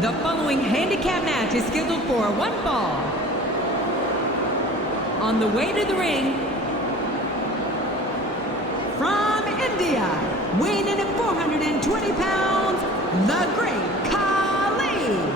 The following handicap match is scheduled for one fall. On the way to the ring, from India, weighing in at 420 pounds, the Great Khali.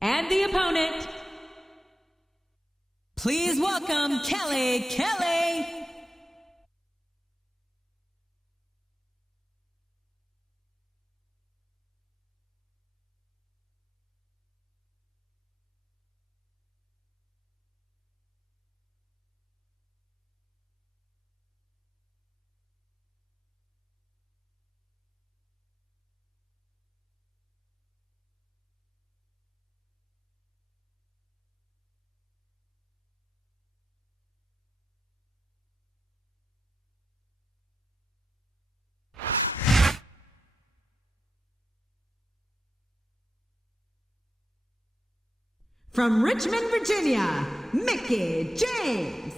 And the opponent, please welcome Kelly. From Richmond, Virginia, Mickey James.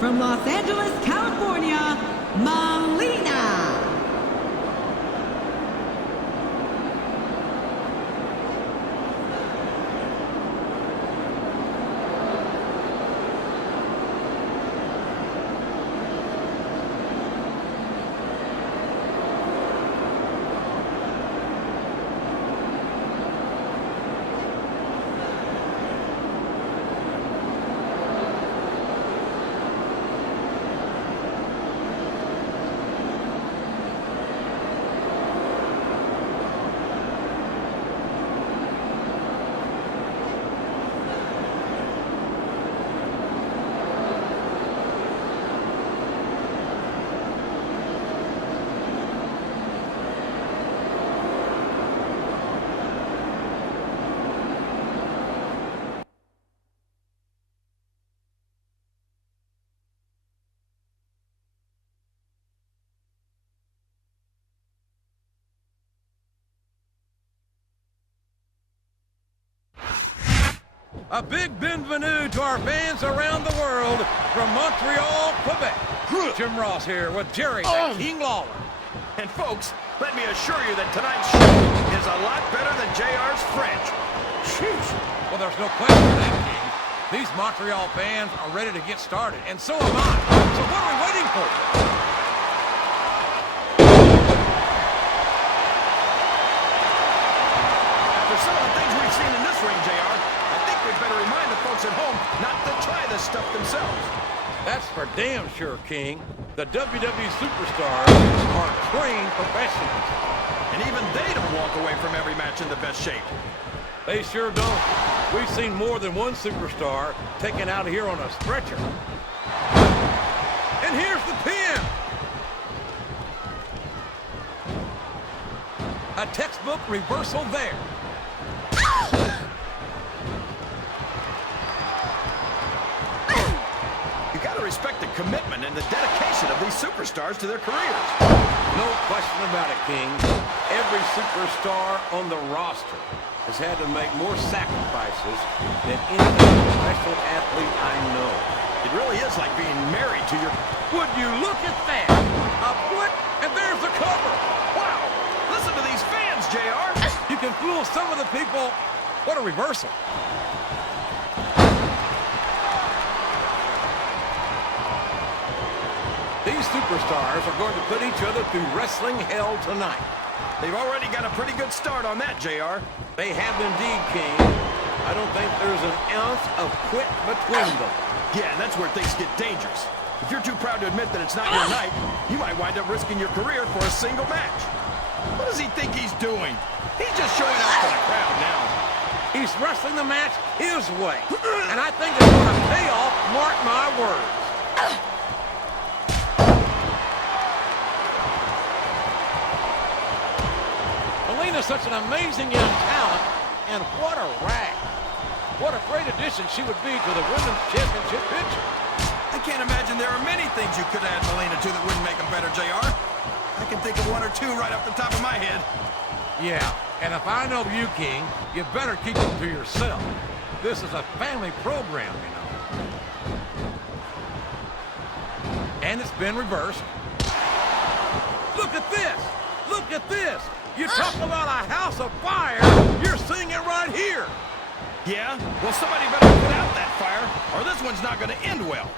From Los Angeles, California, Melina. A big bienvenue to our fans around the world from Montreal, Quebec. Jim Ross here with Jerry the King Lawler. And folks, let me assure you that tonight's show is a lot better than JR's French. Sheesh. Well, there's no question of that, King. These Montreal fans are ready to get started, and so am I. So what are we waiting for? After some of the things we've seen in this ring, JR, I think we'd better remind the folks at home not to try this stuff themselves. That's for damn sure, King. The WWE superstars are trained professionals. And even they don't walk away from every match in the best shape. They sure don't. We've seen more than one superstar taken out of here on a stretcher. And here's the pin. A textbook reversal there. You gotta respect the commitment and the dedication of these superstars to their careers. No question about it, King. Every superstar on the roster has had to make more sacrifices than any other professional athlete I know. It really is like being married to your... Would you look at that? A foot, and there's the cover. Wow! Listen to these fans, JR! You can fool some of the people. What a reversal. These superstars are going to put each other through wrestling hell tonight. They've already got a pretty good start on that, JR. They have indeed, King. I don't think there's an ounce of quit between them. Yeah, and that's where things get dangerous. If you're too proud to admit that it's not your night, you might wind up risking your career for a single match. What does he think he's doing? He's just showing off for the crowd now. He's wrestling the match his way. And I think it's going to pay off, mark my words. Melina's such an amazing young talent, and what a rag. What a great addition she would be to the Women's Championship picture. I can't imagine there are many things you could add Melina to that wouldn't make them better, JR. I can think of one or two right off the top of my head. Yeah, and if I know you, King, you better keep them to yourself. This is a family program, you know. And it's been reversed. Look at this! Look at this! You talk about a house of fire, you're seeing it right here! Yeah? Well, somebody better put out that fire, or this one's not going to end well.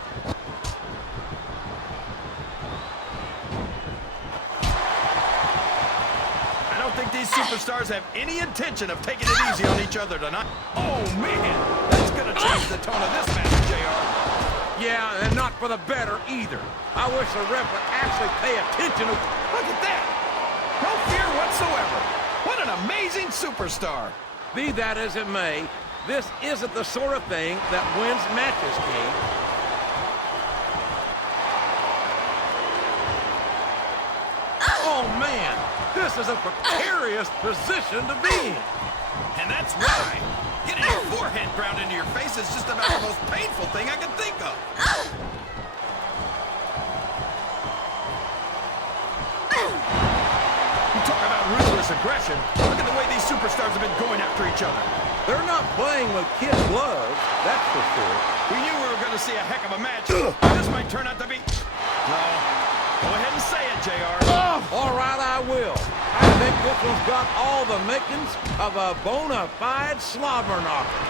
I don't think these superstars have any intention of taking it easy on each other tonight. Oh, man! That's going to change the tone of this match, JR. Yeah, and not for the better either. I wish the ref would actually pay attention to... Look at that! No fear whatsoever. What an amazing superstar. Be that as it may, this isn't the sort of thing that wins matches, King. Oh, man! This is a precarious position to be in. And that's why getting your forehead ground into your face is just about the most painful thing I can think of. You talk about ruthless aggression. Look at the way these superstars have been going after each other. They're not playing with kid gloves, that's for sure. We knew we were going to see a heck of a match. This might turn out to be... No. Go ahead and say it, JR. All right, I will. I think this one's got all the makings of a bona fide slobber knocker.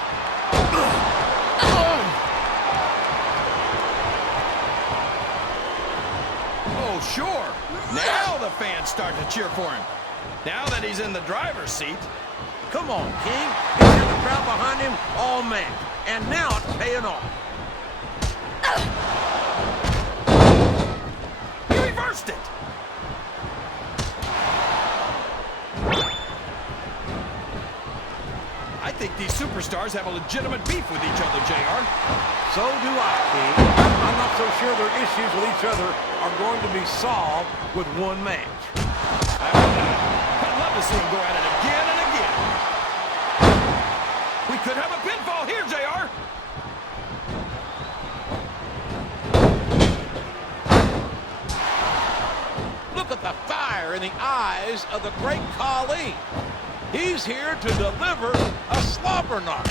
Oh, sure. Now the fans start to cheer for him. Now that he's in the driver's seat. Come on, King. He's got the crowd behind him all match. And now it's paying off. He reversed it. I think these superstars have a legitimate beef with each other, JR. So do I, King. I'm not so sure their issues with each other are going to be solved with one match. I'd love to see them go at it again and again. We could have a pinfall here, JR. Look at the fire in the eyes of the great Khali. He's here to deliver a slobber knock.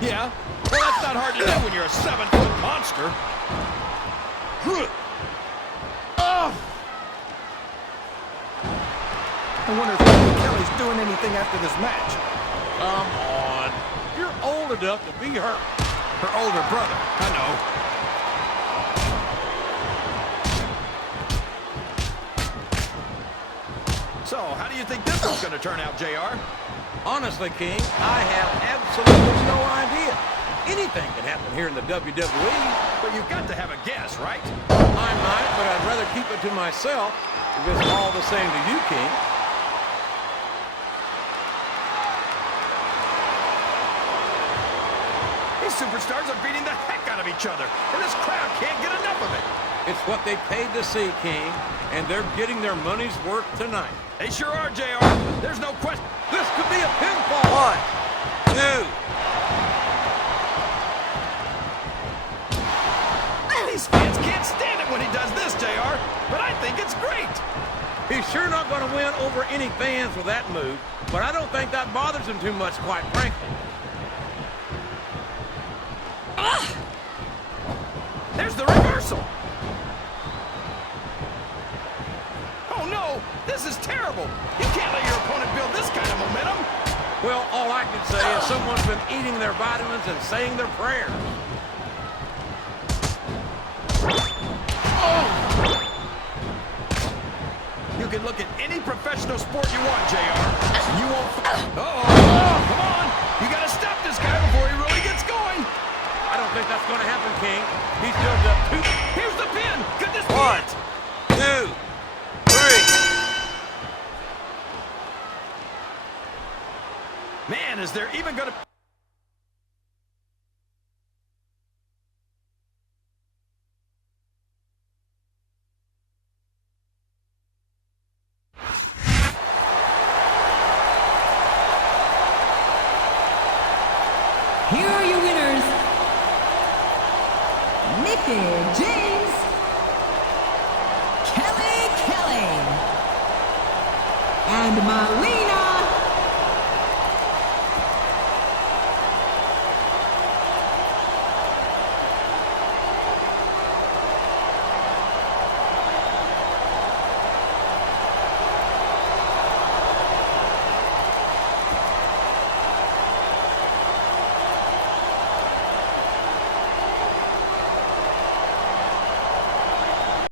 Yeah, well, that's not hard to do when you're a 7-foot monster. I wonder if Kelly's doing anything after this match. Come on. You're old enough to be her older brother, I know. So, how do you think this one's going to turn out, JR? Honestly, King, I have absolutely no idea. anything can happen here in the WWE. But you've got to have a guess, right? I might, but I'd rather keep it to myself if it's all the same to you, King. These superstars are beating the heck out of each other, and this crowd can't get enough of it. It's what they paid to see, King, and they're getting their money's worth tonight. They sure are, JR. There's no question. This could be a pinfall. 1, 2. These fans can't stand it when he does this, JR, but I think it's great. He's sure not going to win over any fans with that move, but I don't think that bothers him too much, quite frankly. There's the reversal. Oh, no. This is terrible. You can't let your opponent build this kind of momentum. Well, all I can say is someone's been eating their vitamins and saying their prayers. Oh! You can look at any professional sport you want, JR. You won't... Uh-oh. Oh, come on. You got to stop this guy before he really gets going. I don't think that's going to happen, King. He's built up two... Here's the pin. Could this be 1, it? 2, 3. Man, is there even going to... Here are your winners, Mickey James, Kelly, and my